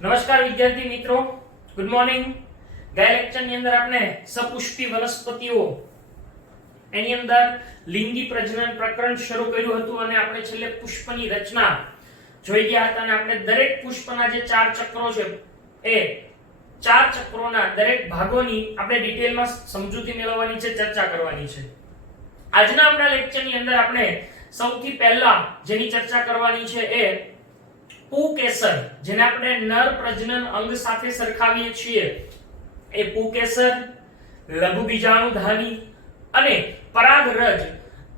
નમસ્કાર વિદ્યાર્થી મિત્રો, ગુડ મોર્નિંગ. ગયા લેક્ચરની અંદર આપણે સપુષ્પી વનસ્પતિઓ એની અંદર લિંગી પ્રજનન પ્રકરણ શરૂ કર્યું હતું અને આપણે છેલ્લે પુષ્પની રચના જોઈ ગયા હતા અને આપણે દરેક પુષ્પના જે ચાર ચક્રો છે એ ચાર ચક્રોના દરેક ભાગોની આપણે ડિટેલમાં સમજૂતી મેળવવાની છે, ચર્ચા કરવાની છે. આજના આપણા લેક્ચરની અંદર આપણે સૌથી પહેલા જેની ચર્ચા કરવાની છે એ પુકેસર, જેને આપણે નર પ્રજનન અંગ સાથે સરખાવીએ છીએ, એ પુકેસર, લઘુબીજાણુધાની અને પરાગરજ,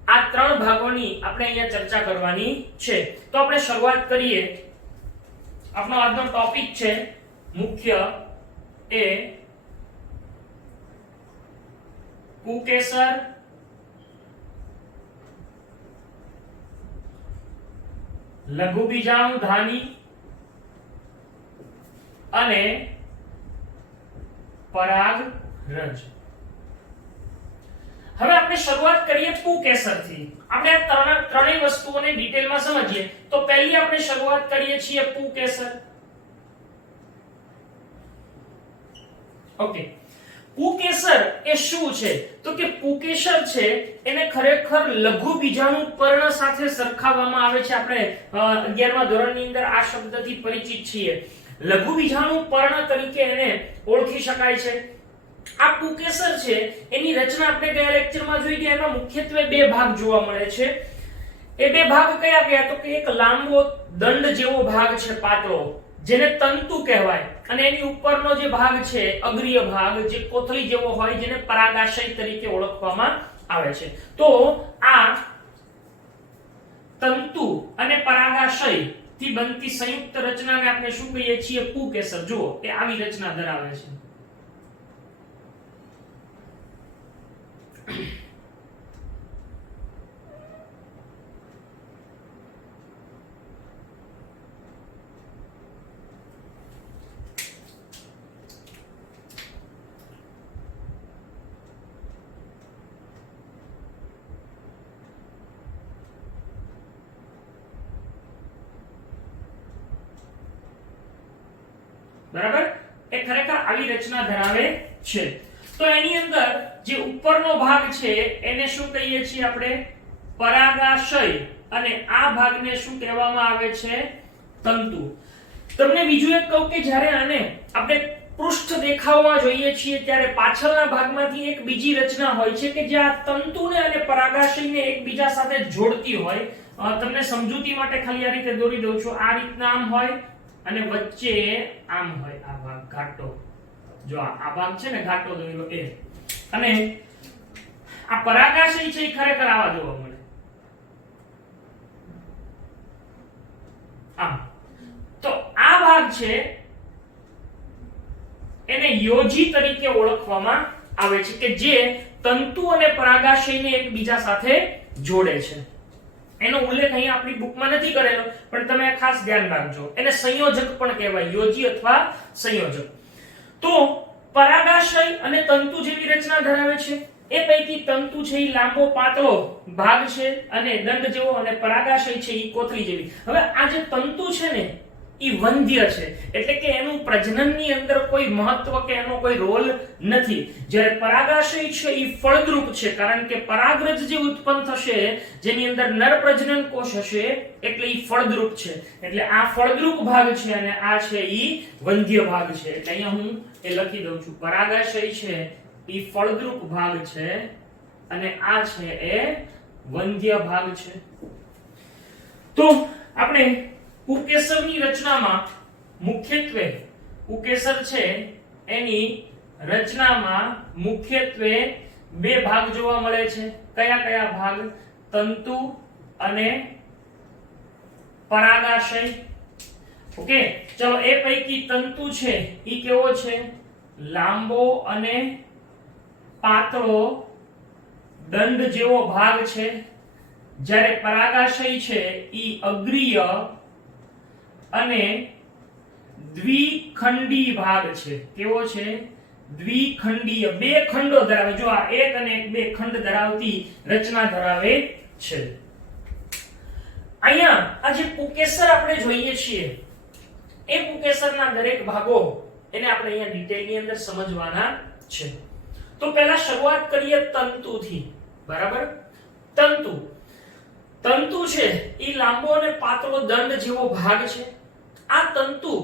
આ ત્રણ ભાગોની આપણે અહીંયા ચર્ચા કરવાની છે. તો આપણે શરૂઆત કરીએ. આપણો આજનો ટોપિક છે મુખ્ય એ પુકેસર, લઘુબીજાણુધાની અને પરાગરજ. હવે આપણે શરૂઆત કરીએ પુકેસરથી. આપણે આ ત્રણેય વસ્તુઓને ડિટેલમાં સમજીએ. તો પહેલી આપણે શરૂઆત કરીએ છીએ પુકેસર. ઓકે, પુકેસર એ શું છે? તો કે પુકેસર છે એને ખરેખર લઘુ બીજાણુ પર્ણ સાથે સરખાવવામાં આવે છે. આપણે 11મા ધોરણની અંદર આ શબ્દથી પરિચિત છીએ. લઘુ બીજાણુ પર્ણ તરીકે એને ઓળખી શકાય છે. આ પુકેસર છે એની રચના આપણે ગયા લેક્ચરમાં જોઈ ગયા. એમાં મુખ્યત્વે બે ભાગ જોવા મળે છે. એ બે ભાગ કયા કયા? તો કે એક લાંબો દંડ જેવો ભાગ છે, પાતળો, જેને તંતુ કહેવાય, અને એની ઉપરનો જે ભાગ છે અગ્રીય ભાગ, જે કોથળી જેવો હોય, જેને પરાગાશય તરીકે ઓળખવામાં આવે છે. તો આ તંતુ અને પરાગાશય થી બનતી સંયુક્ત રચનાને આપણે શું કહીએ છીએ? પુકેસર. જુઓ, એ આવી રચના ધરાવે છે. બરાબર? એ ખરેખર આવી રચના ધરાવે છે. તો એની અંદર જે ઉપરનો ભાગ છે એને શું કહીએ છીએ આપણે? પરાગાશય. અને આ ભાગને શું કહેવામાં આવે છે? તંતુ. તમને બીજું એક કહું કે જ્યારે આને આપણે પૃષ્ઠ દેખાવમાં જોઈએ છીએ ત્યારે પાછળના ભાગમાંથી એક બીજી રચના હોય છે કે જે આ તંતુને અને પરાગાશયને એકબીજા સાથે જોડતી હોય. તમને સમજૂતી માટે ખાલી આ રીતે દોરી દઉં છું. આ રીતના આમ હોય અને વચ્ચે આમ હોય. આ ભાગ ઘાટો, જો આ ભાગ છે ને ઘાટો દોરેલો એ, અને આ પરાગાશય છે એ ખરેખર આવા જોવા મળે. આમ. તો આ ભાગ છે એને યોજી તરીકે ઓળખવામાં આવે છે કે જે તંતુ અને પરાગાશયને એકબીજા સાથે જોડે છે. એનો ઉલ્લેખ અહીં આપણી બુકમાં નથી કરેલો, પણ તમે ખાસ ધ્યાન રાખજો. એને સંયોજક પણ કહેવાય, યોજી અથવા સંયોજક. તો પરાગાશય અને તંતુ જેવી રચના ધરાવે છે. એ પૈકી તંતુ છે એ લાંબો પાતળો ભાગ છે અને દંડ જેવો, અને પરાગાશય છે એ કોથળી જેવી. હવે આ જે તંતુ છે ને ઈ વંધ્ય છે, એટલે કે એનું પ્રજનનની અંદર કોઈ મહત્વ કે એનો કોઈ રોલ નથી. જ્યારે પરાગાશય છે ઈ ફળદ્રુપ છે, કારણ કે પરાગરજ જે ઉત્પન્ન થશે જેની અંદર નર પ્રજનન કોષ હશે એટલે ઈ ફળદ્રુપ છે. એટલે આ ફળદ્રુપ ભાગ છે અને આ છે ઈ વંધ્ય ભાગ છે. એટલે અહીંયા હું એ લખી દઉં છું. પરાગાશય છે ઈ ફળદ્રુપ ભાગ છે અને આ છે એ વંધ્ય ભાગ છે. તો આપણે પુકેસરની રચનામાં મુખ્યત્વે પુકેસર છે એની રચનામાં મુખ્યત્વે બે ભાગ જોવા મળે છે. કયા કયા ભાગ? તંતુ અને પરાગાશય. ઓકે, ચલો એ પૈકી તંતુ છે ઈ કેવો છે? લાંબો અને પાતળો દંડ જેવો ભાગ છે. જ્યારે પરાગાશય છે ઈ અગ્રીય અને દ્વિખંડી ભાગ છે. કેવો છે? દ્વિખંડીય. બે ખંડો ધરાવે. જો આ એક અને એક બે ખંડ ધરાવતી રચના ધરાવે છે. અહીંયા આ જે પુકેસર આપણે જોઈએ છીએ એ પુકેસરના દરેક ભાગો એને આપણે અહીંયા ડિટેલની અંદર સમજવાના છે. તો પહેલા શરૂઆત કરીએ તંતુથી. બરાબર, તંતુ તંતુ છે એ લાંબો અને પાતળો દંડ જેવો ભાગ છે. આ તંતુ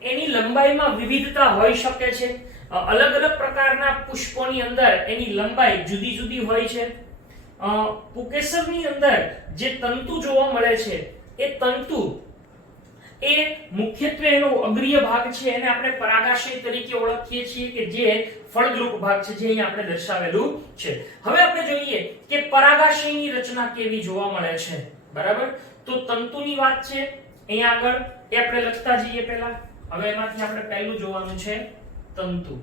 એની લંબાઈમાં વિવિધતા હોઈ શકે છે. અલગ અલગ પ્રકારના પુષ્પોની અંદર એની લંબાઈ જુદી જુદી હોય છે. પુકેસરની અંદર જે તંતુ જોવા મળે છે એ તંતુ એ મુખ્યત્વે એનો અગ્રીય ભાગ છે એને આપણે પરાગાશય તરીકે ઓળખીએ છીએ કે જે ફળદ્રુપ ભાગ છે જે અહીં આપણે દર્શાવેલું છે. હવે આપણે જોઈએ કે પરાગાશયની રચના કેવી જોવા મળે છે. બરાબર, તો તંતુની વાત છે અહીંયા આગળ એ આપણે લખતા જઈએ પહેલા. હવે એમાંથી આપણે પહેલું જોવાનું છે તંતુ.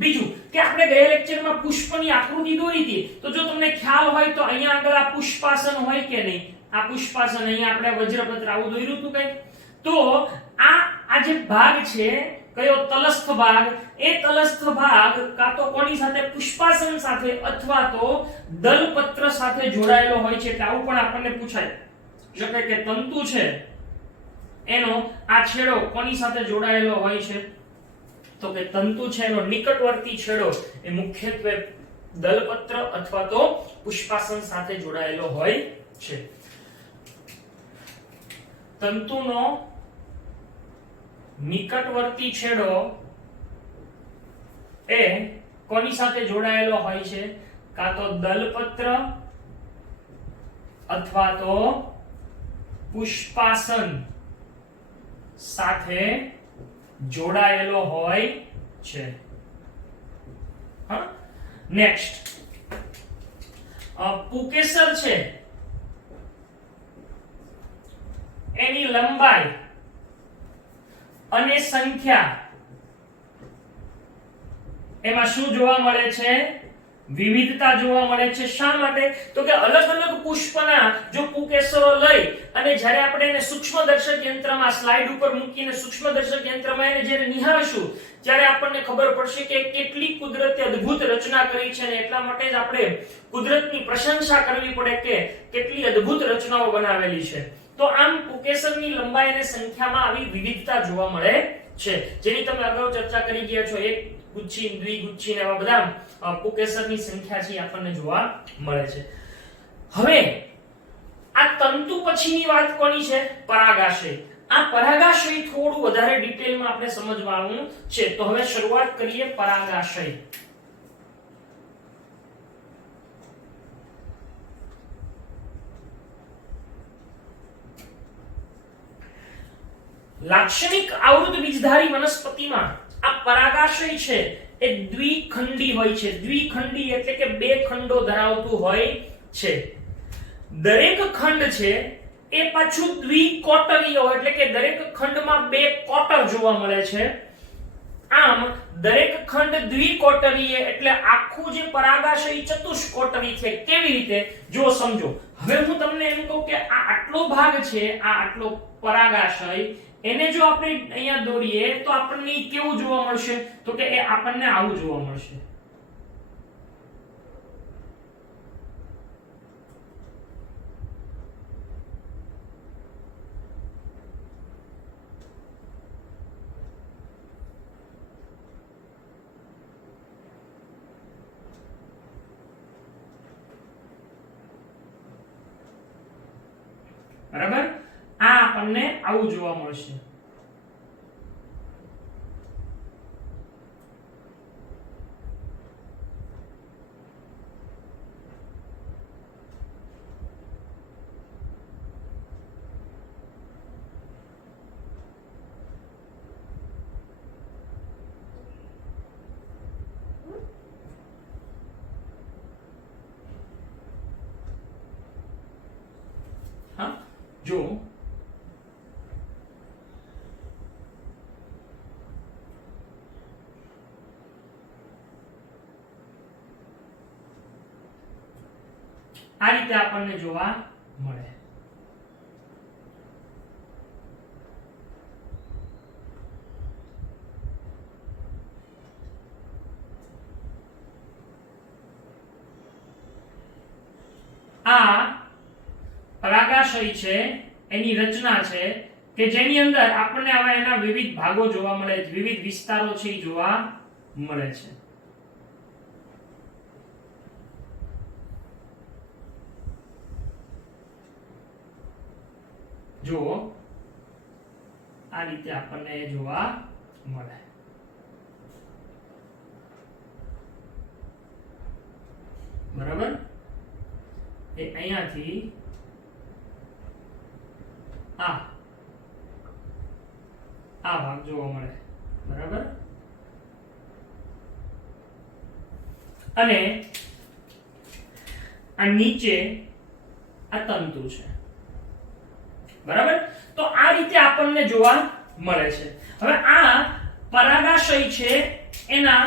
બીજું કે આપણે ગયા લેક્ચરમાં પુષ્પની આકૃતિ દોરી હતી, તો જો તમને ખ્યાલ હોય તો અહીંયા આગળ આ પુષ્પાસન હોય કે નહીં. આ પુષ્પાસન અહીંયા આપણે વજ્રપત્ર આવું દોર્યું હતું કઈ. તો આ જે ભાગ છે કયો તલસ્થ ભાગ, એ તલસ્થ ભાગ કાં તો કોની સાથે, પુષ્પાસન સાથે અથવા તો દલપત્ર સાથે જોડાયેલો હોય છે. એટલે આવું પણ આપણને પૂછાય શકે કે તંતુ છે એનો આ છેડો કોની સાથે જોડાયેલો હોય છે. તો કે તંતુ છે એનો નિકટવર્તી છેડો એ મુખ્યત્વે દલપત્ર અથવા તો પુષ્પાસન સાથે જોડાયેલો હોય છે. તંતુનો નિકટવર્તી છેડો એ કોની સાથે જોડાયેલો હોય છે, કાં તો દલપત્ર અથવા તો પુષ્પાસન સાથે જોડાયેલો હોય છે. હા, નેક્સ્ટ પુકેસર છે એની લંબાઈ અને સંખ્યા એમાં શું જોવા મળે છે, વિવિધતા જોવા મળે છે. શા માટે? તો કે અલગ અલગ પુષ્પના જો પુકેસરો લઈ અને જ્યારે આપણે એને સૂક્ષ્મદર્શક યંત્રમાં સ્લાઇડ ઉપર મૂકીને સૂક્ષ્મદર્શક યંત્રમાં એને જ્યારે નિહાળશું ત્યારે આપણને ખબર પડશે કે કેટલી કુદરતે અદ્ભુત રચના કરી છે. અને એટલા માટે જ આપણે કુદરતની પ્રશંસા કરવી પડે કે કેટલી અદ્ભુત રચનાઓ બનાવેલી છે. તો આમ પુકેસરની લંબાઈ અને સંખ્યામાં આવી વિવિધતા જોવા મળે છે, જેની તમે અગાઉ ચર્ચા કરી ગયા છો. એક ગુચ્છી, દ્વિગુચ્છી ને એવા બધા પુકેસરની સંખ્યા છે આપણને જોવા મળે છે. હવે આ તંતુ પછીની વાત કોની છે, પરાગાશય. આ પરાગાશય થોડું વધારે ડિટેલમાં આપણે સમજવાનું છે. તો હવે શરૂઆત કરીએ પરાગાશય. લાક્ષણિક આવૃત બીજધારી વનસ્પતિમાં આ પરાગાશય છે એ દ્વિખંડી હોય છે. દ્વિખંડી એટલે કે બે ખંડો ધરાવતું હોય છે. દરેક ખંડ છે એ પાછું દ્વિકોટરીય હોય એટલે કે દરેક ખંડમાં બે કોટર જોવા મળે છે. આમ દરેક ખંડ દ્વિકોટરીય એટલે આખું જે પરાગાશય ચતુષ્કોટરી છે. કેવી રીતે જો સમજો. હવે હું તમને એમ કહું કે આ આટલો ભાગ છે, આ આટલો પરાગાશય, એને જો આપણે અહીંયા દોરીએ તો આપણને કેવું જોવા મળશે, તો કે એ આપણને આવું જોવા મળશે. બરાબર, આ આપણને આવું જોવા મળશે. હા, જો આ રીતે આપણને જોવા મળે. આ પરાગાશય છે એની રચના છે કે જેની અંદર આપણને આવા એના વિવિધ ભાગો જોવા મળે છે, વિવિધ વિસ્તારો છે એ જોવા મળે છે. જો આ રીતે આપણને જોવા મળે. બરાબર, એ અહીંયાથી આ ભાગ જોવા મળે. બરાબર, અને આ નીચે આ તંતુ છે. બરાબર, તો આ રીતે આપણને જોવા મળે છે. હવે આ પરાગાશય છે એના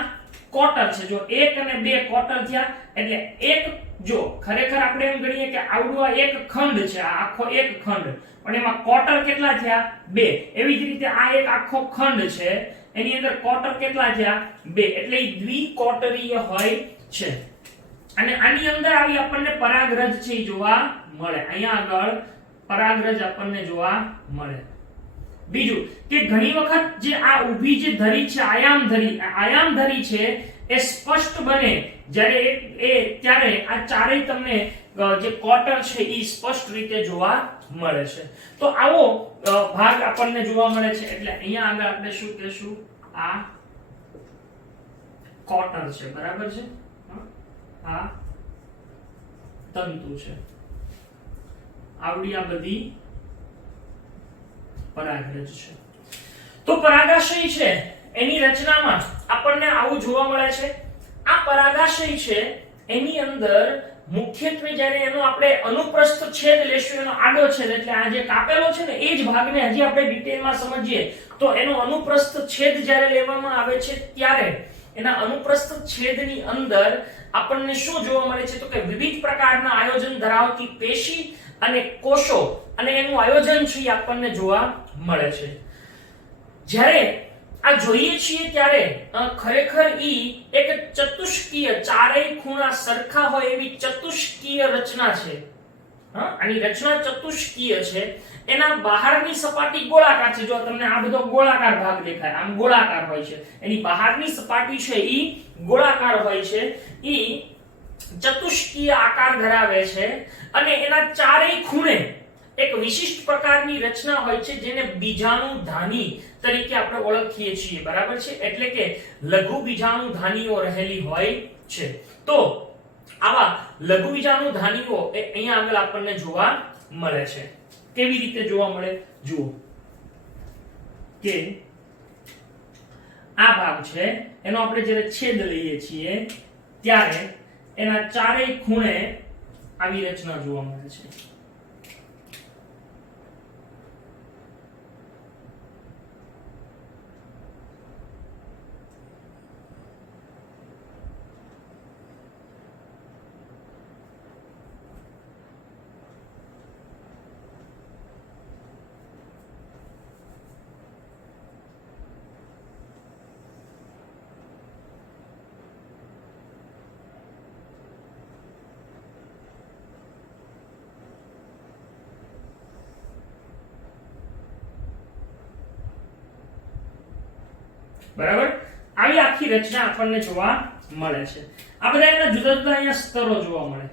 ક્વાર્ટર છે. જો 1 અને 2 ક્વાર્ટર થયા એટલે એક, જો ખરેખર આપણે એમ ગણીએ કે આવડું આ એક ખંડ છે, આ આખો એક ખંડ, પણ એમાં ક્વાર્ટર કેટલા થયા? 2. એવી જ રીતે આ એક આખો ખંડ છે, એની અંદર ક્વાર્ટર કેટલા થયા? 2. એટલે એ દ્વિક્વાર્ટરીય હોય છે. અને આની અંદર આવી આપણને પરાગરજ છે એ જોવા મળે. અહીંયા આગળ પરાગરજ આપણને જોવા મળે. બીજું કે ઘણી વખત જે આ ઊભી જે ધરી છે, આયામધરી છે, એ સ્પષ્ટ બને જ્યારે ત્યારે આ ચારેય તમને જે ક્વાર્ટર છે એ સ્પષ્ટ રીતે જોવા મળે છે. તો આવો ભાગ આપણને જોવા મળે છે. એટલે અહીંયા આગળ આપણે શું કહેશું? આ ક્વાર્ટર છે. બરાબર છે, આ તંતુ છે. આવડી આ બધી પરાગરજ છે. તો પરાગાશય છે એની રચનામાં આપણને આવું જોવા મળે છે. આ પરાગાશય છે એની અંદર મુખ્યત્વે જ્યારે એનો આપણે અનુપ્રસ્થ છેદ લેશું, એનો આડો છેદ, એટલે આ જે કાપેલો છે ને એ જ ભાગને હજી આપણે ડિટેલમાં સમજીએ તો એનો અનુપ્રસ્થ છેદ જ્યારે લેવામાં આવે છે ત્યારે એના અનુપ્રસ્થ છેદની અંદર આપણને શું જોવા મળે છે? તો કે વિવિધ પ્રકારના આયોજન ધરાવતી પેશી અને કોષો અને એનું આયોજન છે એ આપણને જોવા મળે છે. જ્યારે આ જોઈએ છીએ ત્યારે ખરેખર ઈ એક ચતુષ્કીય, ચારેય ખૂણા સરખા હોય એવી ચતુષ્કીય રચના છે. આની રચના ચતુષ્કીય છે. એના બહારની સપાટી ગોળાકાર છે. જો તમને આ બધો ગોળાકાર ભાગ દેખાય, આમ ગોળાકાર હોય છે. એની બહારની સપાટી છે ઈ ગોળાકાર હોય છે. ઈ ચતુષ્કીય આકાર ધરાવે છે અને એના ચારેય ખૂણે એક વિશિષ્ટ પ્રકારની રચના હોય છે જેને બીજાણુધાની તરીકે આપણે ઓળખીએ છીએ. બરાબર છે, એટલે કે લઘુ બીજાણુધાનીઓ રહેલી હોય છે. તો આવા લઘુ બીજાણુધાનીઓ અહીંયા આગળ આપણને જોવા મળે છે. કેવી રીતે જોવા મળે? જુઓ કે આ ભાગ છે એનો આપણે જ્યારે છેદ લઈએ છીએ ત્યારે એના ચારેય ખૂણે આવી રચના જોવા મળે છે. બરાબર, આવી આખી રચના આપણને જોવા મળે છે. આ બધા એના જુદા જુદા અહીંયા સ્તરો જોવા મળે.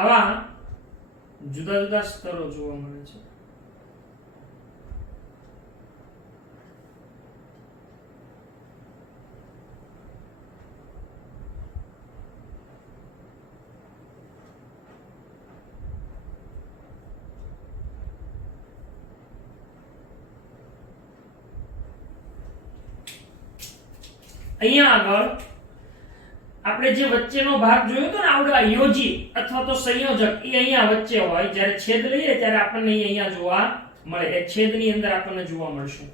આવા જુદા જુદા સ્તરો જોવા મળે છે. અહીંયા આગળ આપણે જે વચ્ચેનો ભાગ જોયો તો ને આવડા યોજી અથવા તો સંયોજક એ અહીંયા વચ્ચે હોય, જ્યારે છેદ લઈએ ત્યારે આપણને અહીંયા જોવા મળે, એ છેદની અંદર આપણને જોવા મળશે.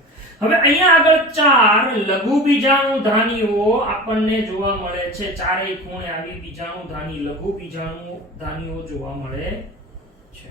હવે અહીંયા આગળ 4 લઘુ બીજાણુ ધાનીઓ આપણને જોવા મળે છે, ચારેય ખૂણે આવી બીજાણુ ધાની લઘુ બીજાણુ ધાનીઓ જોવા મળે છે.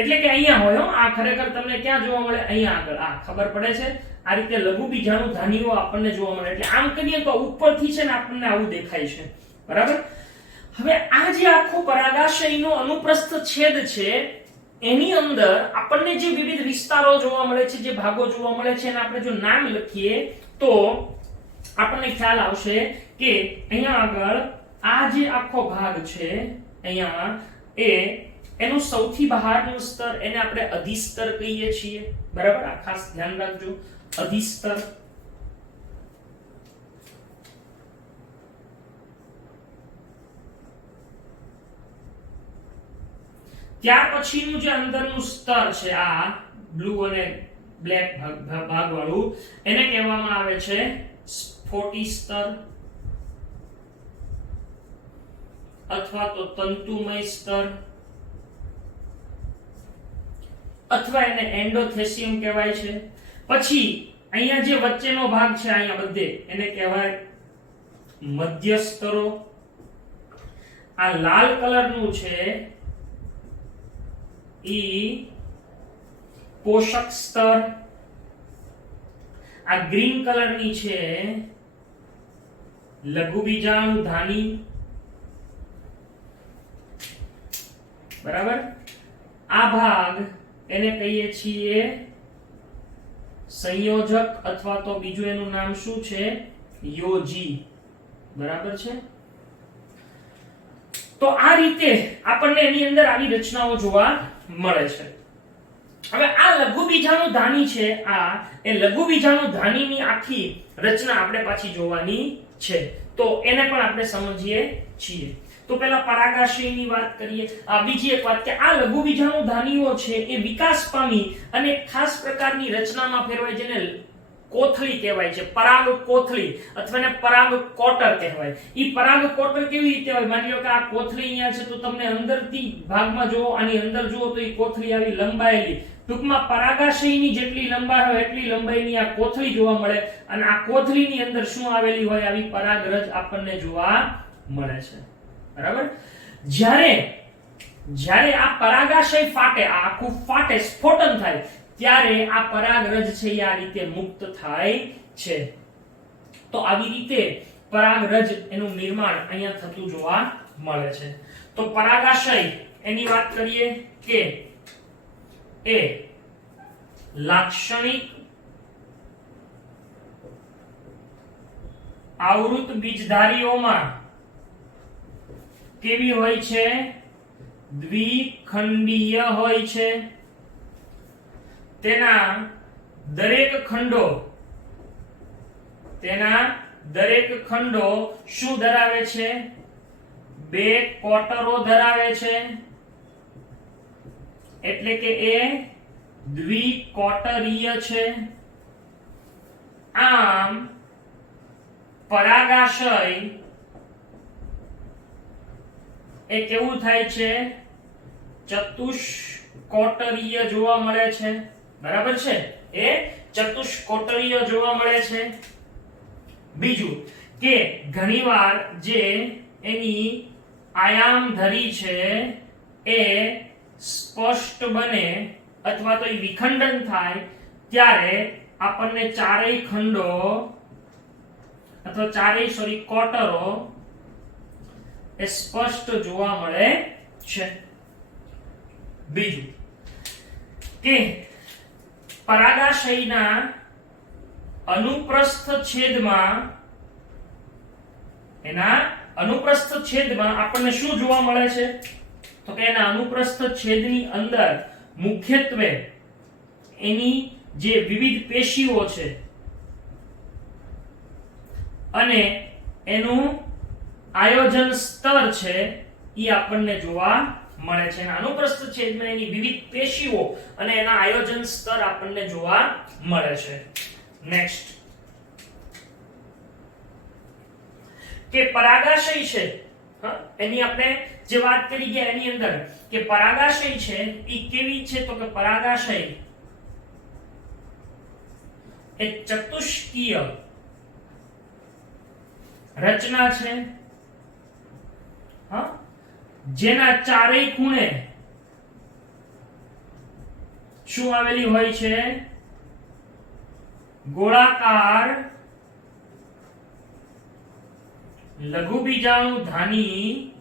એટલે કે અહીંયા હોય, આ ખરેખર તમને ક્યાં જોવા મળે, અહીંયા આગળ. આ ખબર પડે છે, આ રીતે લઘુ બીજાણુ ધાનીઓ આપણને જોવા મળે. એટલે આમ કરીએ તો ઉપરથી છે ને આપણને આવું દેખાય છે, બરાબર. હવે આ જે આખો પરાગાશયનો અનુપ્રસ્થ છેદ છે એની અંદર આપણને જે વિવિધ વિસ્તારો જોવા મળે છે, જે ભાગો જોવા મળે છે, અને આપણે જો નામ લખીએ તો આપણને ખ્યાલ આવશે કે અહીંયા આગળ આ જે આખો ભાગ છે અહીંયા એનું સૌથી બહારનું સ્તર એને આપણે અધિસ્તર કહીએ છીએ, બરાબર. આ ખાસ ધ્યાન રાખજો, અધિસ્તર. ત્યાર પછીનું જે અંદરનું સ્તર છે, આ બ્લુ અને બ્લેક ભાગ વાળું, એને કહેવામાં આવે છે સ્ફોટી સ્તર અથવા તો તંતુમય સ્તર, અથવા એને એન્ડોથેસિયમ કહેવાય છે. પછી અહીંયા જે વચ્ચેનો ભાગ છે અહીંયા બધે એને કહેવાય મધ્ય સ્તરો. આ લાલ કલરનું છે ઈ પોષક સ્તર, આ ગ્રીન કલરની છે લઘુ બીજાણુ ધાની, બરાબર. આ ભાગ એને કહીએ છીએ સંયોજક અથવા તો બીજું એનું નામ શું છે, યોજી, બરાબર છે. તો આ રીતે આપણને એની અંદર આવી રચનાઓ જોવા મળે છે. હવે આ લઘુ બીજાણુ ધાની છે, આ એ લઘુ બીજાણુ ધાનીની આખી રચના આપણે પાછી જોવાની છે, તો એને પણ આપણે સમજીએ છીએ. તો પહેલા પરાગાશયની વાત કરીએ. બીજી એક વાત કે આ લઘુ બીજાણુ ધાનીઓ છે એ વિકાસ પામી અને ખાસ પ્રકારની રચનામાં ફેરવાય, જેને કોથળી કહેવાય છે, પરાગ કોથળી અથવા ને પરાગ કોટર કહેવાય. ઈ પરાગ કોટર કેવી રીતે હોય, માની લો કે આ કોથળી અહીંયા છે તો તમને અંદરથી ભાગમાં જો આની અંદર જુઓ તો ઈ કોથળી આવી લંબાયેલી, ટૂંકમાં પરાગાશયની જેટલી લંબાઈ હોય એટલી લંબાઈની આ કોથળી જોવા મળે, અને આ કોથળીની અંદર શું આવેલી હોય, આવી પરાગરજ આપણને જોવા મળે છે, બરાબર. જ્યારે આ પરાગાશય ફાટે, આ આખું ફાટે, સ્ફોટન થાય, ત્યારે આ પરાગરજ છે એ આ રીતે મુક્ત થાય છે. તો આવી રીતે પરાગરજ એનું નિર્માણ અહીંયા થતું જોવા મળે છે. તો પરાગાશય એની વાત કરીએ કે એ લાક્ષણિક આવૃત બીજધારીઓમાં કેવી હોય છે, દ્વિખંડીય હોય છે. તેના દરેક ખંડો શું ધરાવે છે, 2 કોટરો ધરાવે છે, એટલે કે એ દ્વિકોટરીય છે. આમ પરાગાશય એ કેવું થાય છે, ચતુષ્કોટરીય જોવા મળે છે, બરાબર છે. એ ચતુષ્કોટરીય જોવા મળે છે. બીજું કે ઘણીવાર જે એની આયામ ધરી છે એ સ્પષ્ટ બને અથવા તો વિખંડન થાય ત્યારે આપણને ચારેય ખંડો અથવા ચારેય કોટરો એ સ્પષ્ટ જોવા મળે છે. બીજું કે પરાગાશયના અનુપ્રસ્થ છેદમાં આપણને શું જોવા મળે છે, તો કે એના અનુપ્રસ્થ છેદની અંદર મુખ્યત્વે એની જે વિવિધ પેશીઓ છે અને એનું આયોજન સ્તર છે એ આપણને જોવા મળે છે. અનુપ્રસ્થ છેદમાં એની વિવિધ પેશીઓ અને એના આયોજન સ્તર આપણને જોવા મળે છે. નેક્સ્ટ કે પરાગાશય છે, એની આપણે જે વાત કરી ગયા એની અંદર કે પરાગાશય છે એ કેવી છે, તો કે પરાગાશય એ ચતુષ્કીય રચના છે, જેના ચારેય ખૂણે શું આવેલી હોય છે, ગોળાકાર લઘુ બીજાણુ ધાની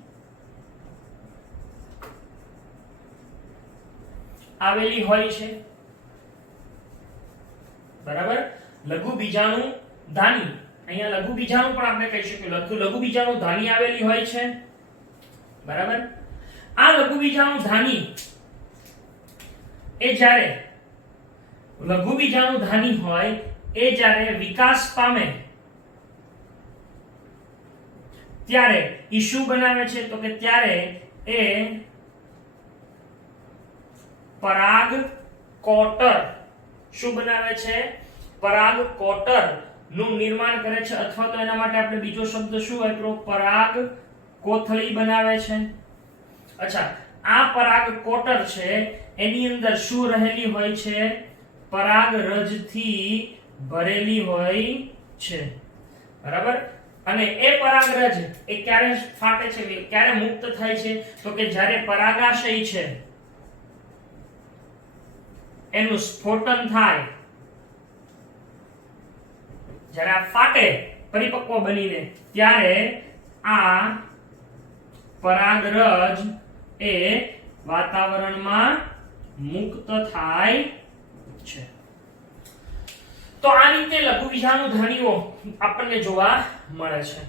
આવેલી હોય છે. બરાબર, લઘુ બીજાણુ ધાની, અહીંયા લઘુ બીજાણુ પણ આપણે કહી શકીએ, લઘુ બીજાણુ ધાની આવેલી હોય છે. બરાબર, આ લઘુ બીજાણુ ધાની એ જ્યારે લઘુ બીજાણુ ધાની હોય એ જ્યારે વિકાસ પામે ત્યારે ઈ શું બનાવે છે, તો કે ત્યારે એ પરાગ કોટર શું બનાવે છે, પરાગ કોટર નું નિર્માણ કરે છે, અથવા તો એના માટે આપણે બીજો શબ્દ શું વાપરો, પરાગ કોથળી બનાવે છે. અચ્છા, આ પરાગ કોટર છે એની અંદર શું રહેલી હોય છે, પરાગ રજથી ભરેલી હોય છે. બરાબર, અને એ પરાગરજ એ ક્યારે ફાટે છે, ક્યારે મુક્ત થાય છે, તો કે જ્યારે પરાગાશય છે એનું સ્ફોટન થાય, જ્યારે આ ફાટે પરિપક્વ બનીને, ત્યારે આ પરાગરજ એ વાતાવરણમાં મુક્ત થાય છે. તો આ રીતે લઘુ બીજાણુ ધાનીઓ આપણને જોવા મળે છે.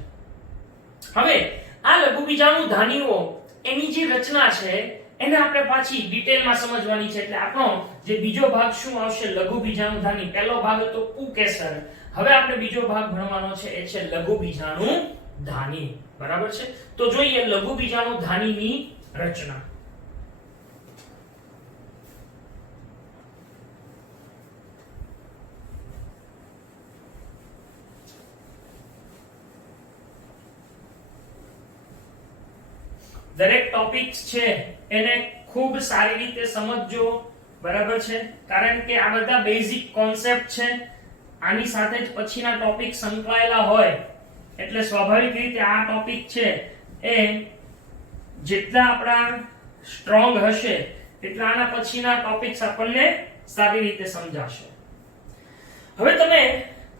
હવે આ લઘુ બીજાણુ ધાનીઓ એની જે રચના છે એને આપણે પાછી ડિટેલમાં સમજવાની છે. એટલે આપણો જે બીજો ભાગ શું આવશે, લઘુ બીજાણુ ધાની. પહેલો ભાગ હતો કુકેસર, હવે આપણે બીજો ભાગ ભણવાનો છે એ છે લઘુ બીજાણુ ધાની. બરાબર છે, તો જોઈએ લઘુ બીજાણુ ધાનીની રચના. દરેક ટોપિક્સ છે એને ખૂબ સારી રીતે સમજજો. બરાબર છે, કારણ કે આ બધા બેઝિક કોન્સેપ્ટ છે, આની સાથે જ પછીના ટોપિક સંકળાયેલા હોય એટલે સ્વાભાવિક રીતે આ ટોપિક છે એ જેટલા આપણા સ્ટ્રોંગ હશે એટલા આના પછીના ટોપિક્સ આપણને સારી રીતે સમજાશે. હવે તમે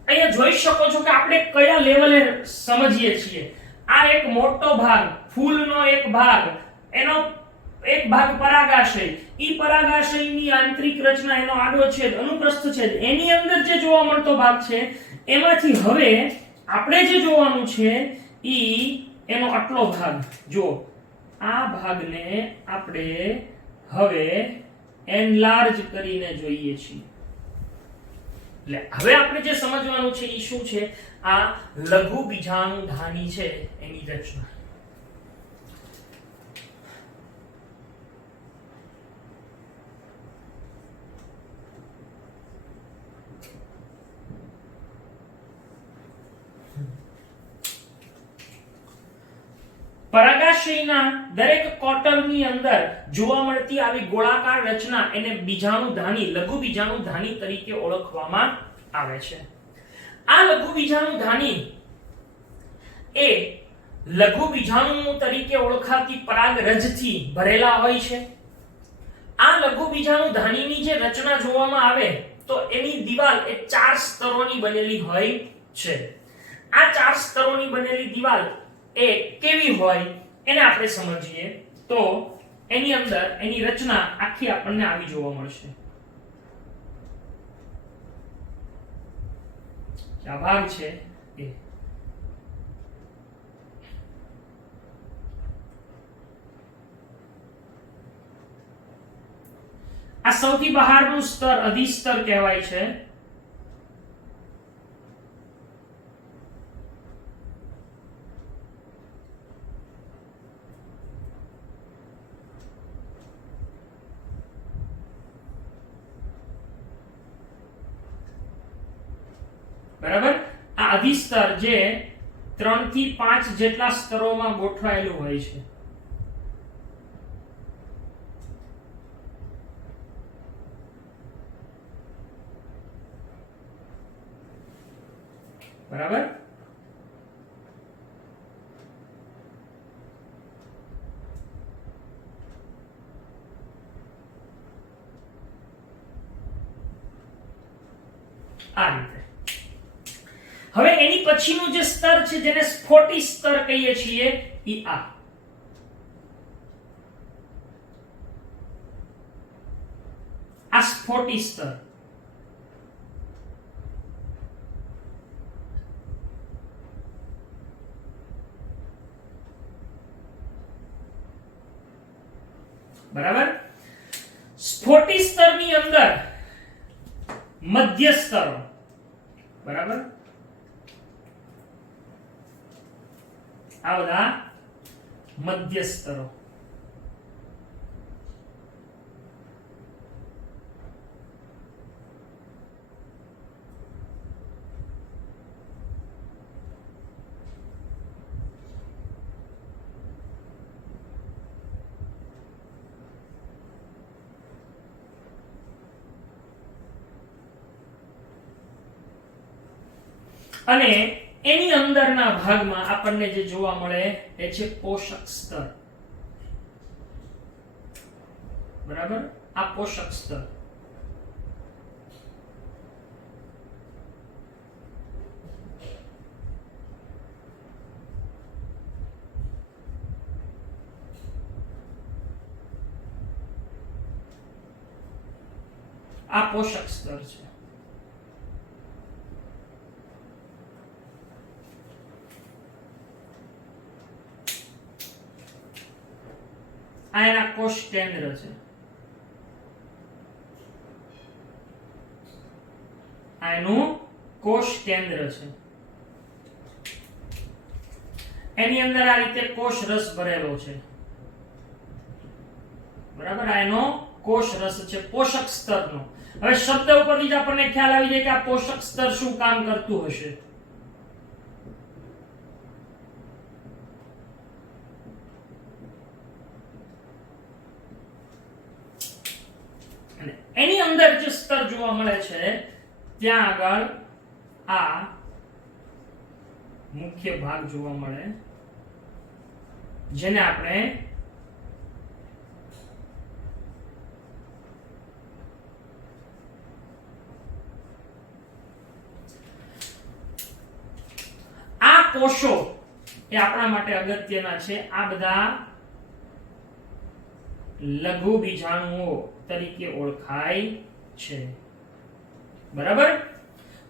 અહીંયા જોઈ શકો છો કે આપણે કયા લેવલે સમજીએ છીએ. આ એક મોટો ભાગ, ફૂલનો એક ભાગ, એનો એક ભાગ પરાગાશય, ઈ પરાગાશયની આંતરિક રચના, એનો આડો છેદ, અનુપ્રસ્થ છેદ, એની અંદર જે જોવા મળતો ભાગ છે એમાંથી હવે આપણે જે જોવાનું છે ઈ એનો આટલો ભાગ. જો આ ભાગને આપણે હવે એનલાર્જ કરીને જોઈએ છીએ. એટલે હવે આપણે જે સમજવાનું છે ઈ શું છે, આ લઘુ બીજાણુ ધાની છે એની રચના. પરાગાશયના દરેક કોટરની અંદર જોવા મળતી આવી ગોળાકાર રચના એને બીજાણુ ધાની, લઘુ બીજાણુ ધાની તરીકે ઓળખવામાં આવે છે. આ લઘુ બીજાણુ ધાની એ લઘુ બીજાણુ તરીકે ઓળખાતી પરાગરજથી ભરેલા હોય છે. આ લઘુ બીજાણુ ધાનીની જે રચના જોવામાં આવે તો એની દિવાલ એ 4 સ્તરોની બનેલી હોય છે. આ 4 સ્તરોની બનેલી દિવાલ એ કેવી હોય એને આપણે સમજીએ તો એની અંદર એની રચના આખી આપણને આવી જોવા મળશે. આ ભાગ છે એ આ સૌથી બહારનું સ્તર અધિસ્તર કહેવાય છે. બરાબર? આ અધિસ્તર જે 3 થી 5 જેટલા સ્તરોમાં ગોઠવાયેલું હોય છે. બરાબર? આ રીતે. હવે એની પછીનું જે સ્તર છે જેને સ્ફોટી સ્તર કહીએ છીએ ઈ આ સ્ફોટી સ્તર. બરાબર? સ્ફોટી સ્તરની અંદર મધ્ય સ્તરો. બરાબર? આ બધા મધ્ય સ્તરો. અને એની અંદરના ભાગમાં આપણને જે જોવા મળે એ છે પોષક સ્તર. બરાબર? આ પોષક સ્તર. આ પોષક સ્તર છે. આ એના કોષ કેન્દ્ર છે. આ એનું કોષ કેન્દ્ર છે. એની અંદર આ રીતે કોષ રસ ભરેલો છે. બરાબર? આ એનો કોષ રસ છે પોષક સ્તરનો. હવે શબ્દ ઉપરથી જ આપણને ખ્યાલ આવી જાય કે આ પોષક સ્તર શું કામ કરતું હશે. એની અંદર જે સ્તર જોવા મળે છે ત્યાં આગળ આ મુખ્ય ભાગ જોવા મળે જેને આપણે આ કોષો એ આપણા માટે અગત્યના છે. આ બધા લઘુ બીજાણુઓ તરીકે ઓળખાય છે. બરાબર?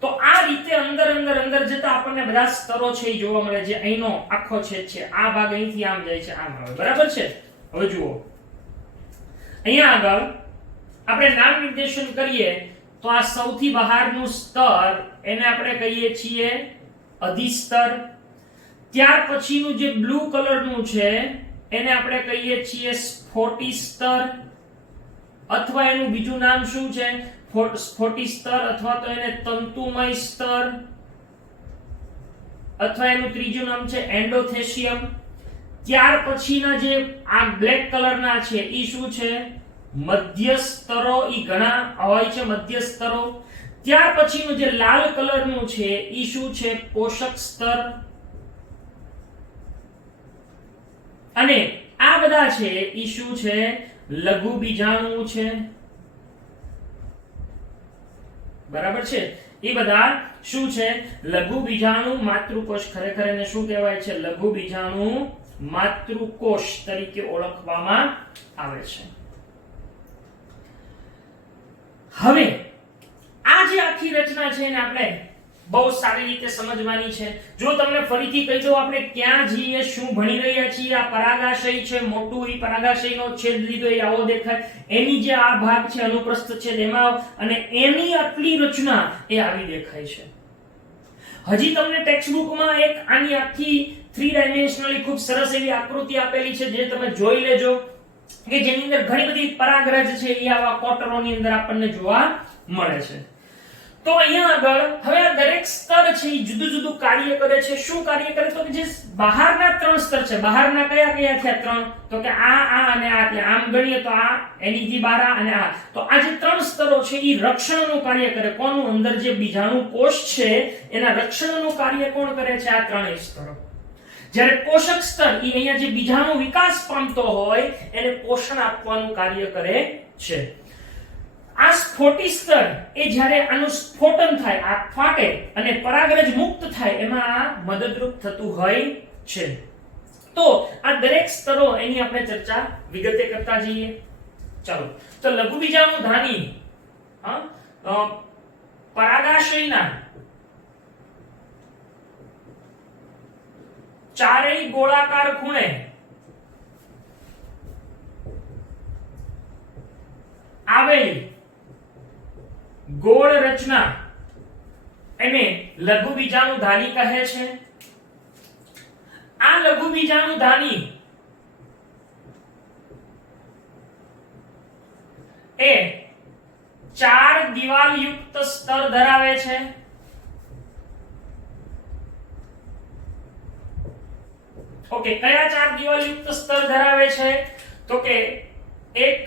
તો આ રીતે અંદર અંદર અંદર જતા આપણને બધા સ્તરો છે એ જોવા મળે છે. અહીંનો આખો છેદ છે, આ ભાગ અહીંથી આમ જાય છે, આમ આવે. બરાબર છે? હવે જુઓ, અહીંયા આગળ આપણે નામ નિર્દેશન કરીએ તો આ સૌથી બહારનું સ્તર એને આપણે કહીએ છીએ અધિસ્તર. ત્યાર પછીનું જે બ્લુ કલરનું છે એને આપણે કહીએ છીએ સ્ફોટી સ્તર, અથવા એનું બીજું નામ શું છે? સ્ફોટી સ્તર, અથવા તો એને તંતુમય સ્તર, અથવા એનું ત્રીજું નામ છે એન્ડોથેશિયમ. ત્યાર પછીના જે આ બ્લેક કલરના છે ઈ શું છે? મધ્ય સ્તરો. ઈ ઘણા હોય છે મધ્ય સ્તરો. ત્યાર પછીનું જે લાલ કલરનું છે ઈ શું છે? પોષક સ્તર. અને આ બધા છે ઈ શું છે? લઘુ બીજાણુ છે. બરાબર છે? એ બધા શું છે? લઘુ બીજાણુ માતૃકોષ. ખરેખર એને શું કહેવાય છે? લઘુ બીજાણુ માતૃકોષ તરીકે ઓળખવામાં આવે છે. હવે આ જે આખી રચના છે એને આપણે બહુ સારી રીતે સમજવાની છે. જો તમને ફરીથી કહી દઉં આપણે ક્યાં જઈએ, શું ભણી રહ્યા છીએ. આ પરાગાશય છે, મોટું ઈ પરાગાશયનો છેદ લીધો એ આવો દેખાય. એની જે આ ભાગ છે અનુપ્રસ્થ છેદ એમાં, અને એની આટલી રચના એ આવી દેખાય છે. હજી તમને ટેક્સ્ટ બુકમાં એક આની આખી 3 ડાયમેન્શનલી ખૂબ સરસ એવી આકૃતિ આપેલી છે જે તમે જોઈ લેજો કે જેની અંદર ઘણી બધી પરાગરજ છે એ આવા કોટરોની અંદર આપણને જોવા મળે છે. તો અહીંયા આગળ હવે આ દરેક સ્તર છે એ જુદું જુદું કાર્ય કરે છે. શું કાર્ય કરે? તો કે જે બહારના 3 સ્તર છે, બહારના કયા કયા થયા 3? તો કે આ અને આ, એટલે આમ ગણીએ તો આ, એની જે બહાર અને આ. તો આ જે 3 સ્તરો છે એ રક્ષણનું કાર્ય કરે. કોનું? અંદર જે બીજાણુ કોષ છે એના રક્ષણનું કાર્ય કોણ કરે છે? આ ત્રણેય સ્તરો. જ્યારે પોષક સ્તર એ અહીંયા જે બીજાણુ વિકાસ પામતો હોય એને પોષણ આપવાનું કાર્ય કરે છે. આ સ્ફોટી સ્તર એ જ્યારે આનું સ્ફોટન થાય, આ ફાટે અને પરાગરજ મુક્ત થાય એમાં આ મદદરૂપ થતું હોય છે. તો આ દરેક સ્તરો એની આપણે ચર્ચા વિગતે કરતા જઈએ. ચાલો, તો લઘુબીજાણુ ધાની પરાગાશયના ચારેય ગોળાકાર ખૂણે આવેલી ગોળ રચના એને લઘુબીજાણુ ધાની કહે છે. આ લઘુબીજાણુ ધાની એ 4 દિવાલયુક્ત સ્તર ધરાવે છે. ઓકે, કયા 4 દિવાલયુક્ત સ્તર ધરાવે છે? તો કે એક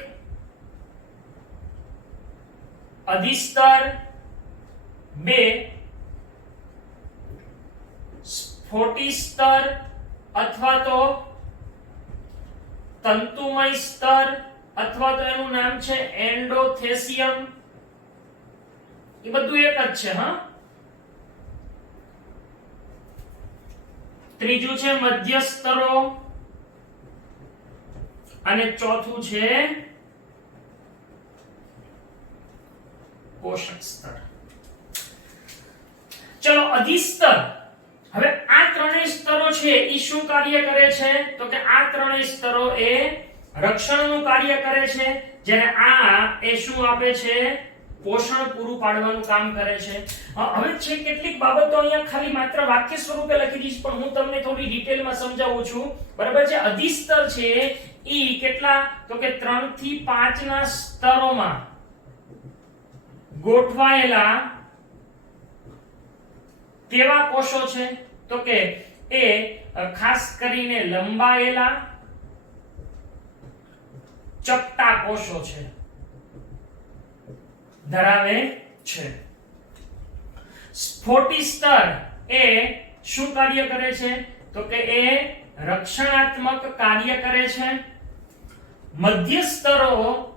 અધિસ્તર, 2 સ્ફોટી સ્તર અથવા તો તંતુમય સ્તર અથવા તો એનું નામ છે એન્ડોથેસિયમ. એ બધું એક જ છે. હા, ત્રીજું છે મધ્ય સ્તરો અને ચોથું છે પોષક સ્તર. ચલો, અધિસ્તર. હવે આ ત્રણેય સ્તરો છે એ શું કાર્ય કરે છે? તો કે આ ત્રણેય સ્તરો એ રક્ષણનું કાર્ય કરે છે, જ્યારે આ એ શું આપે છે? પોષણ પૂરું પાડવાનું કામ કરે છે. હવે છે કેટલીક બાબતો અહીંયા ખાલી માત્ર વાક્ય સ્વરૂપે લખી દીધી, પણ હું તમને થોડી ડિટેલમાં સમજાવું છું. બરાબર છે? અધિસ્તર છે ઈ કેટલા? તો કે 3 થી 5 ના સ્તરોમાં ગોઠવાયેલા કેવા કોષો છે? તો કે એ ખાસ કરીને લંબાયેલા ચપટા કોષો છે ધરાવે છે. સ્ફોટી સ્તર એ શું કાર્ય કરે છે? તો કે એ રક્ષણાત્મક કાર્ય કરે છે. મધ્ય સ્તરો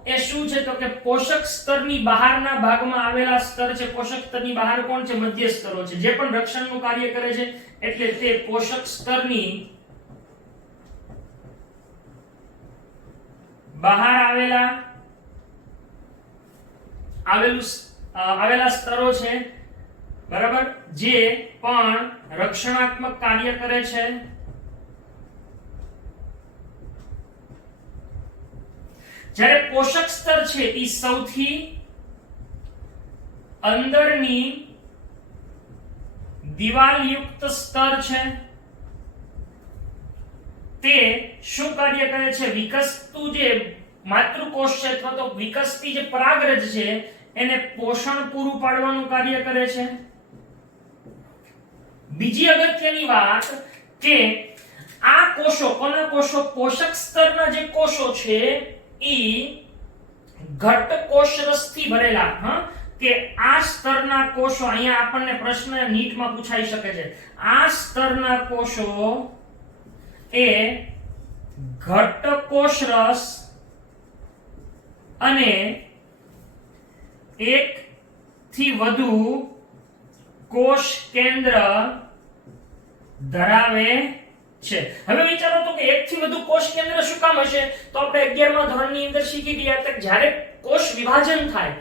એ શું છે? તો કે પોષક સ્તરની બહારના ભાગમાં આવેલા સ્તર છે. પોષક સ્તરની બહાર કોણ છે? મધ્ય સ્તરો છે, જે પણ રક્ષણનું કાર્ય કરે છે. એટલે તે પોષક સ્તરની બહાર આવેલા સ્તરો છે. બરાબર? જે પણ રક્ષણાત્મક કાર્ય કરે છે. જ્યારે પોષક સ્તર છે એ સૌથી અંદરની દિવાલયુક્ત સ્તર છે. તે શું કાર્ય કરે છે? વિકસતું જે માતૃકોષ છે અથવા તો વિકસતી જે પરાગરજ છે એને પોષણ પૂરું પાડવાનું કાર્ય કરે છે. બીજી અગત્યની વાત કે આ કોષો, કોના કોષો? પોષક સ્તરના જે કોષો છે ઈ ઘટ્ટ કોષરસથી ભરેલા. કે આ સ્તરના કોષો, અહીંયા આપણને પ્રશ્ન નીટમાં પૂછાઈ શકે છે. આ સ્તરના કોષો એ ઘટ્ટ કોષરસ અને એક થી વધુ કોષ કેન્દ્ર ધરાવે છે. હવે વિચારો તો કે એક થી વધુ કોષ કેન્દ્ર શું કામ હશે? તો આપણે 11મા ધોરણની અંદર શીખી ગયા હતા કે જ્યારે કોષ વિભાજન થાય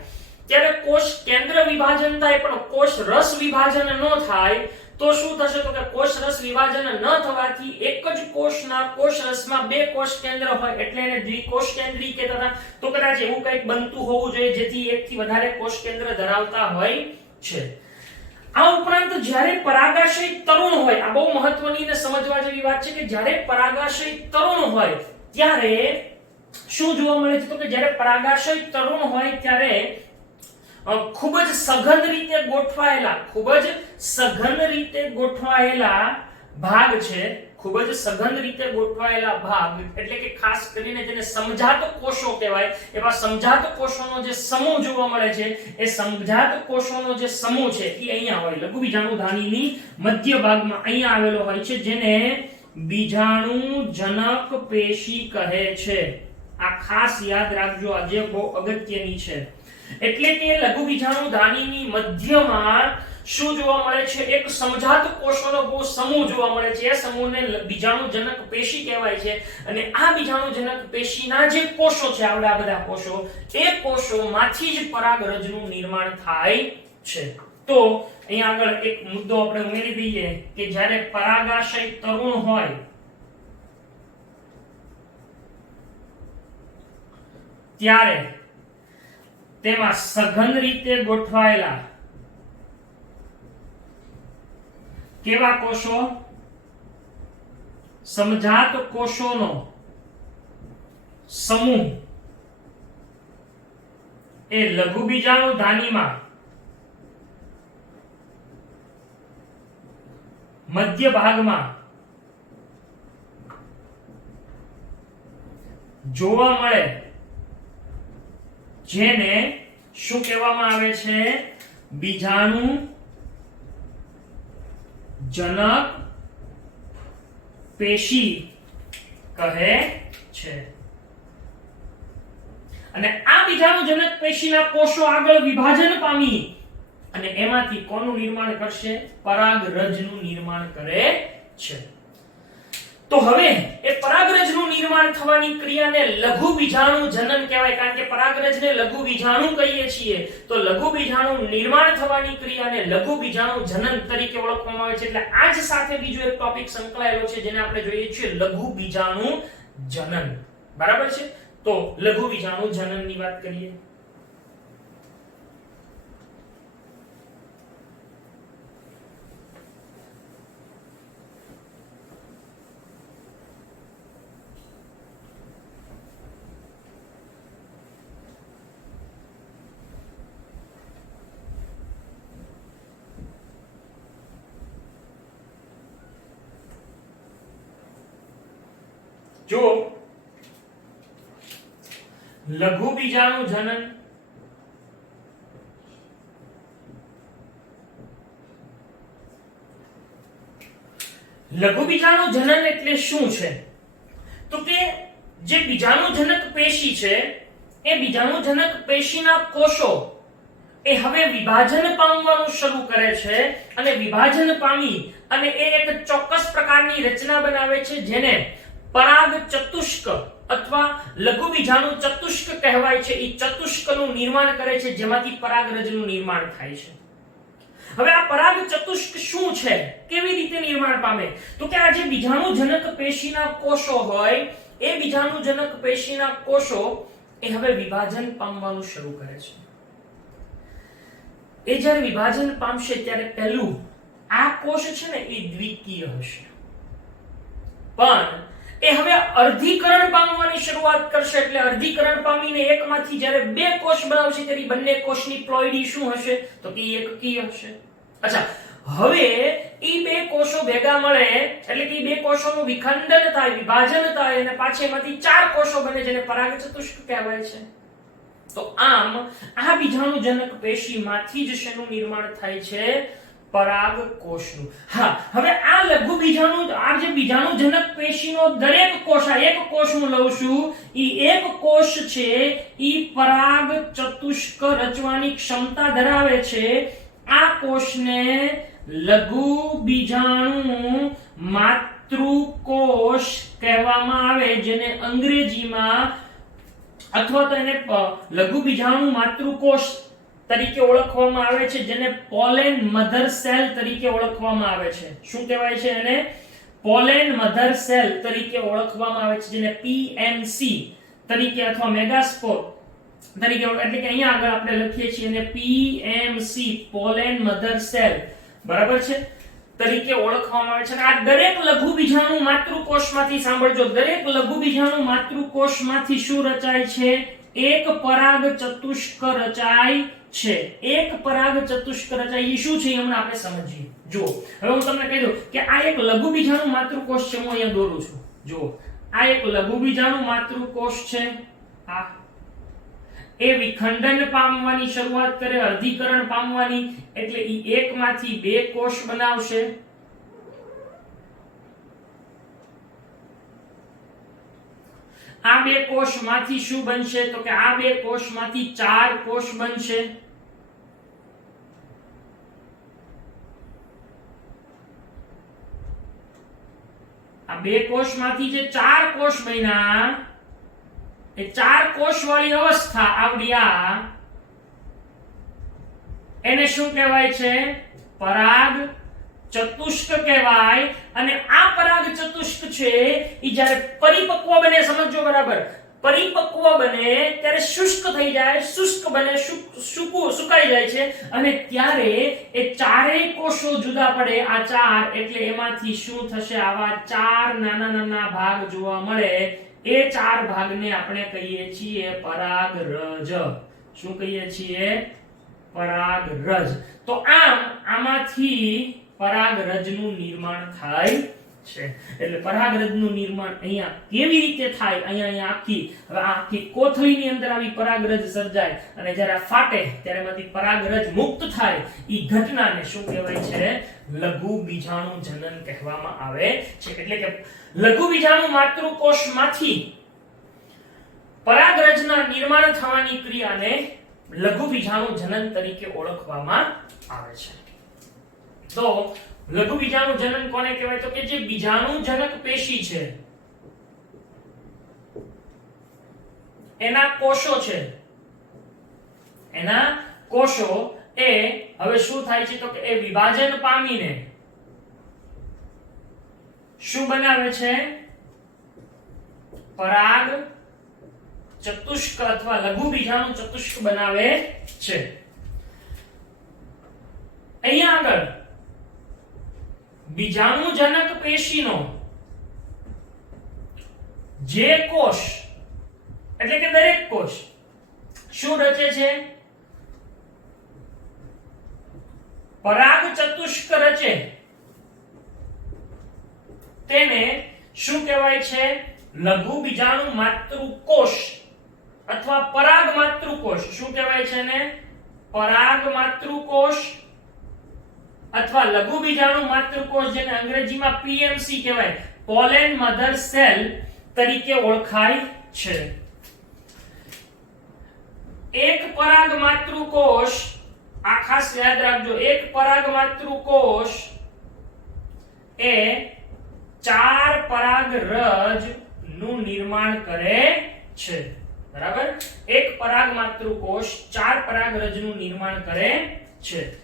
ત્યારે કોષ કેન્દ્ર વિભાજન થાય પણ કોષ રસ વિભાજન ન થાય તો શું થશે? તો કે કોષ રસ વિભાજન ન થવાથી એક જ કોષના કોષ રસમાં 2 કોષ કેન્દ્ર હોય એટલે એને દ્વિકોષ કેન્દ્રી કહેતા હતા. તો કદાચ એવું કંઈક બનતું હોવું જોઈએ જેથી એક થી વધારે કોષ કેન્દ્ર ધરાવતા હોય છે. આ ઉપરાંત જ્યારે પરાગાશય તરુણ હોય, આ બહુ મહત્વની અને સમજવા જેવી વાત છે કે જ્યારે પરાગાશય તરુણ હોય ત્યારે શું જોવા મળે છે? તો કે જ્યારે પરાગાશય તરુણ હોય ત્યારે ખૂબ જ સઘન રીતે ગોઠવાયેલા ભાગ છે, ખૂબ જ સઘન રીતે ગોઠવાયેલા ભાગ એટલે કે ખાસ કરીને જેને સમજાત કોષો કહેવાય, એવા સમજાત કોષોનો જે સમૂહ જોવા મળે છે, એ સમજાત કોષોનો જે સમૂહ છે એ અહીંયા હોય લઘુ બીજાણુધાનીની મધ્ય ભાગમાં અહીંયા આવેલો હોય છે, જેને બીજાણુજનક પેશી કહે છે. આ ખાસ યાદ રાખજો, આજે બહુ અગત્યની છે. એટલે કે લઘુ બીજાણુધાનીની મધ્યમાં શું જોવા મળે છે? એક સમજાત કોષોનો બહુ સમૂહ જોવા મળે છે. એ સમૂહને બીજાણુજનક પેશી કહેવાય છે. અને આ બીજાણુજનક પેશીના જે કોષો છે, આવડા બધા કોષો, એ કોષોમાંથી જ પરાગરજનું નિર્માણ થાય છે. તો અહીંયા આગળ એક મુદ્દો આપણે ઉમેરી દઈએ કે જ્યારે પરાગાશય તરુણ હોય ત્યારે તેમાં સઘન રીતે ગોઠવાયેલા કેવા કોષો? સમજાત કોષોનો સમૂહ એ લઘુ બીજાણુધાનીમાં મધ્ય ભાગમાં જોવા મળે, જેને શું કહેવામાં આવે છે? બીજાણુજનક પેશી કહે છે. અને આ બીજાણુજનક પેશીના કોષો આગળ વિભાજન પામી અને એમાંથી કોનું નિર્માણ કરશે? પરાગરજનું નિર્માણ કરે છે. તો હવે એ પરાગરજનું નિર્માણ થવાની ક્રિયાને લઘુ બીજાણુ જનન કહેવાય. કારણ કે પરાગરજને લઘુ બીજાણુ કહીએ છીએ, તો લઘુ બીજાણુ નિર્માણ થવાની ક્રિયાને લઘુ બીજાણુ જનન તરીકે ઓળખવામાં આવે છે. એટલે આ જ સાથે બીજો એક ટોપિક સંકળાયેલો છે, જેને આપણે જોઈએ છીએ લઘુ બીજાણુ જનન. બરાબર છે? તો લઘુ બીજાણુ જનનની વાત કરીએ. જો લઘુ બીજાણુ જનન એટલે શું છે? તો કે જે બીજાણુજનક પેશી છે, એ બીજાણુજનક પેશીના કોષો એ હવે વિભાજન પામવાનું શરૂ કરે છે અને વિભાજન પામી અને એ એક ચોક્કસ પ્રકારની રચના બનાવે છે, જેને પરાગ ચતુષ્ક અથવા લઘુ બીજાણુ ચતુષ્ક કહેવાય છે. એ ચતુષ્કનું નિર્માણ કરે છે, જેમાંથી પરાગરજનું નિર્માણ થાય છે. હવે આ પરાગ ચતુષ્ક શું છે? કેવી રીતે નિર્માણ પામે? તો કે આ જે બીજાણુજનક પેશીના કોષો હોય, એ બીજાણુજનક પેશીના કોષો એ હવે વિભાજન પામવાનું શરૂ કરે છે. એ જ્યારે વિભાજન પામશે ત્યારે પહેલું આ કોષ છે ને, એ દ્વિકીય હશે, પણ એ હવે અર્ધીકરણ પામવાની શરૂઆત કરશે. એટલે અર્ધીકરણ પામીને એકમાંથી જ્યારે બે કોષ બનાવશે, ત્યારે બંને કોષની પ્લોઇડી શું હશે? તો કે એકકીય હશે. અચ્છા, હવે ઈ બે કોષો ભેગા મળે એટલે કે બે કોષોનું વિખંડન થાય, વિભાજન થાય અને પાછી એમાંથી ચાર કોષો બને, જેને પરાગ ચતુષ્ક કહેવાય છે. તો આમ આ બીજાણુજનક પેશીમાંથી જ શેનું નિર્માણ થાય છે? પરાગ કોષનું. હા, હવે આ લઘુ બીજાણુ, આ જે બીજાણુજનક પેશીનો દરેક કોષ, આ એક કોષ હું લઉં છું, ઈ એક કોષ છે, ઈ પરાગ ચતુષ્ક રચવાની ક્ષમતા ધરાવે છે. આ કોષને લઘુ બીજાણુ માતૃકોષ કહેવામાં આવે, જેને અંગ્રેજીમાં અથવા તો એને લઘુ બીજાણુ માતૃકોષ તરીકે ઓળખવામાં આવે છે, જેને પોલેન મધર સેલ તરીકે ઓળખવામાં આવે છે. શું કહેવાય છે એને? પોલેન મધર સેલ તરીકે ઓળખવામાં આવે છે, જેને PMC તરીકે અથવા મેગાસ્પોર તરીકે, એટલે કે અહીંયા આગળ આપણે લખીએ છીએ એને PMC, પોલેન મધર સેલ, બરાબર છે, તરીકે ઓળખવામાં આવે છે. આ દરેક લઘુ બીજાણુ માતૃકોષમાંથી, સાંભળજો, દરેક લઘુ બીજાણુ માતૃકોષમાંથી શું રચાય છે? એક પરાગ ચતુષ્ક રચાય છે. એક પરાગ ચતુષ્ક રચાય એ શું છે એ હમણાં આપણે સમજીએ. જો હવે હું તમને કહી દઉં કે આ એક લઘુ બીજાણુ માતૃકોષ છે. હું અહીંયા દોરું છું. જો આ એક લઘુ બીજાણુ માતૃકોષ છે. આ એ વિખંડન પામવાની શરૂઆત કરે, અર્ધીકરણ પામવાની, એટલે ઈ એકમાંથી બે કોષ બનાવશે. આ બે કોષમાંથી શું બનશે તો કે આ બે કોષમાંથી 4 કોષ બનશે. આ બે કોષમાંથી જે 4 કોષ બન્યા એ 4 કોષ વાળી અવસ્થા આવડિયા એને શું કહેવાય છે? પરાગ ચતુષ્ક કહેવાય. અને આ પરાગ ચતુષ્ક છે ઈ જ્યારે પરિપક્વ બને, સમજો બરાબર, પરિપક્વ બને ત્યારે શુષ્ક થઈ જાય, શુષ્ક બને, સુકાઈ જાય છે, અને ત્યારે એ ચારેય કોષો જુદા પડે. આ 4 એટલે એમાંથી શું થશે? આવા 4 નાના નાના ભાગ જોવા મળે. એ 4 ભાગને આપણે કહીએ છીએ પરાગરજ. શું કહીએ છીએ? પરાગરજ. તો આમાંથી પરાગરજનું નિર્માણ થાય છે. એટલે પરાગરજનું નિર્માણ અહીંયા કેવી રીતે થાય? અહીંયા આખી કોથળીની અંદર આવી પરાગરજ સર્જાય અને જ્યારે ફાટે ત્યારે એમાંથી પરાગરજ મુક્ત થાય. ઈ ઘટનાને શું કહેવાય છે? લઘુ બીજાણુ જનન કહેવામાં આવે છે. એટલે કે લઘુ બીજાણુ માતૃકોષમાંથી પરાગરજના નિર્માણ થવાની ક્રિયાને લઘુ બીજાણુ જનન તરીકે ઓળખવામાં આવે છે. તો લઘુ બીજાણુ જનન કોને કહેવાય? તો કે જે બીજાણુજનક પેશી છે એના કોષો છે, એના કોષો એ હવે શું થાય છે તો કે એ વિભાજન પામીને શું બનાવે છે? પરાગ ચતુષ્ક અથવા લઘુ બીજાણુ ચતુષ્ક બનાવે છે. અહીંયા આગળ બીજાણુજનક પેશીનો જે કોષ એટલે કે દરેક કોષ શું રચે છે? પરાગ ચતુષ્ક રચે. તેને શું કહેવાય છે? લઘુ બીજાણુ માતૃકોષ અથવા પરાગ માતૃકોષ. શું કહેવાય છે એને? પરાગ માતૃકોષ અથવા લઘુ બીજાણુ માતૃકોષ, જેને અંગ્રેજીમાં પીએમસી કહેવાય, પોલેન મધર સેલ તરીકે ઓળખાય છે. એક પરાગ માતૃકોષ, આ ખાસ યાદ રાખજો, એક પરાગ માતૃકોષ એ 4 પરાગરજ નું નિર્માણ કરે છે. બરાબર? એક પરાગ માતૃકોષ 4 પરાગરજ નું નિર્માણ કરે છે.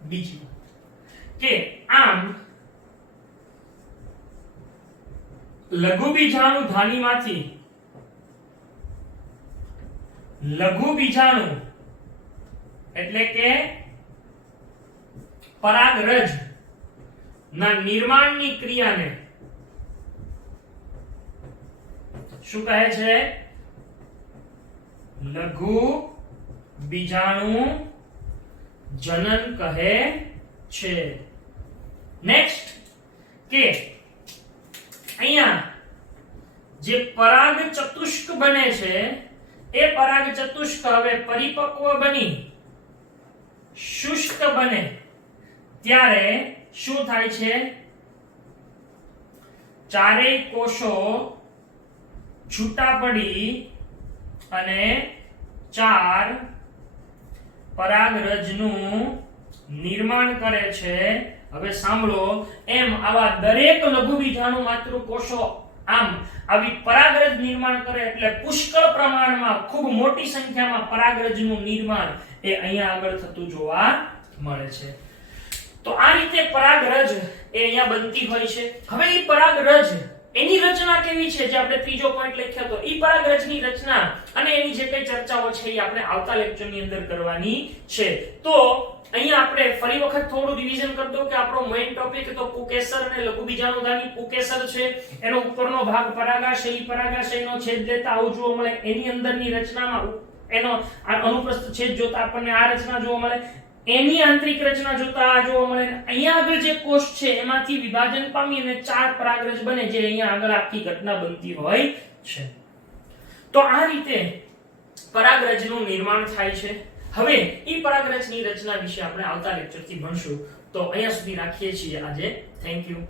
બીજી કે આમ લઘુ બીજાણુ ધાનીમાંથી લઘુ બીજાણુ એટલે કે પરાગરજ ના નિર્માણની ક્રિયાને શું કહે છે? લઘુ બીજાણુ જનન કહે છે. નેક્સ્ટ કે અહીંયા જે પરાગ ચતુષ્ક બને છે એ પરાગ ચતુષ્ક હવે પરિપક્વ બની શુષ્ક બને ત્યારે શું થાય છે? ચારેય કોષો છૂટા પડી અને 4 પરાગરજનું નિર્માણ કરે છે. હવે સાંભળો, એમ આવા દરેક લઘુ બીજાણુ માતૃકોષો આમ આવી પરાગરજ નિર્માણ કરે એટલે પુષ્કળ પ્રમાણમાં ખૂબ મોટી સંખ્યામાં પરાગરજનું નિર્માણ એ અહીંયા આગળ થતું જોવા મળે છે. તો આ રીતે પરાગરજ એ અહીંયા બનતી હોય છે. હવે એ પરાગરજ એની રચના કેવી છે, જે આપણે ત્રીજો પોઈન્ટ લખ્યો હતો, ઈ પરાગરજની રચના અને એની જે કઈ ચર્ચાઓ છે એ આપણે આવતા લેક્ચરની અંદર કરવાની છે. તો અહીંયા આપણે ફરી વખત થોડું રિવિઝન કરી દો કે આપણો મેઈન ટોપિક તો પુકેસર અને લઘુબીજાણુધાની પુકેસર છે. એનો ઉપરનો ભાગ પરાગાશયનો છેદ લેતા આવું જોવા મળે. એની અંદરની રચનામાં એનો અનુપ્રસ્થ છેદ જોતા આપણને આ રચના જોવા મળે. એની આંતરિક રચના જોતા આ જોવા મળે. અહીંયા આગળ જે કોષ છે એમાંથી વિભાજન પામી અને 4 પરાગરજ બને, જે અહીંયા આગળ આખી ઘટના બનતી હોય છે. તો આ રીતે પરાગરજનું નિર્માણ થાય છે. હવે ઈ પરાગરજની રચના વિશે આપણે આવતા લેક્ચરથી ભણશું. તો અહીંયા સુધી રાખીએ છીએ આજે. Thank you.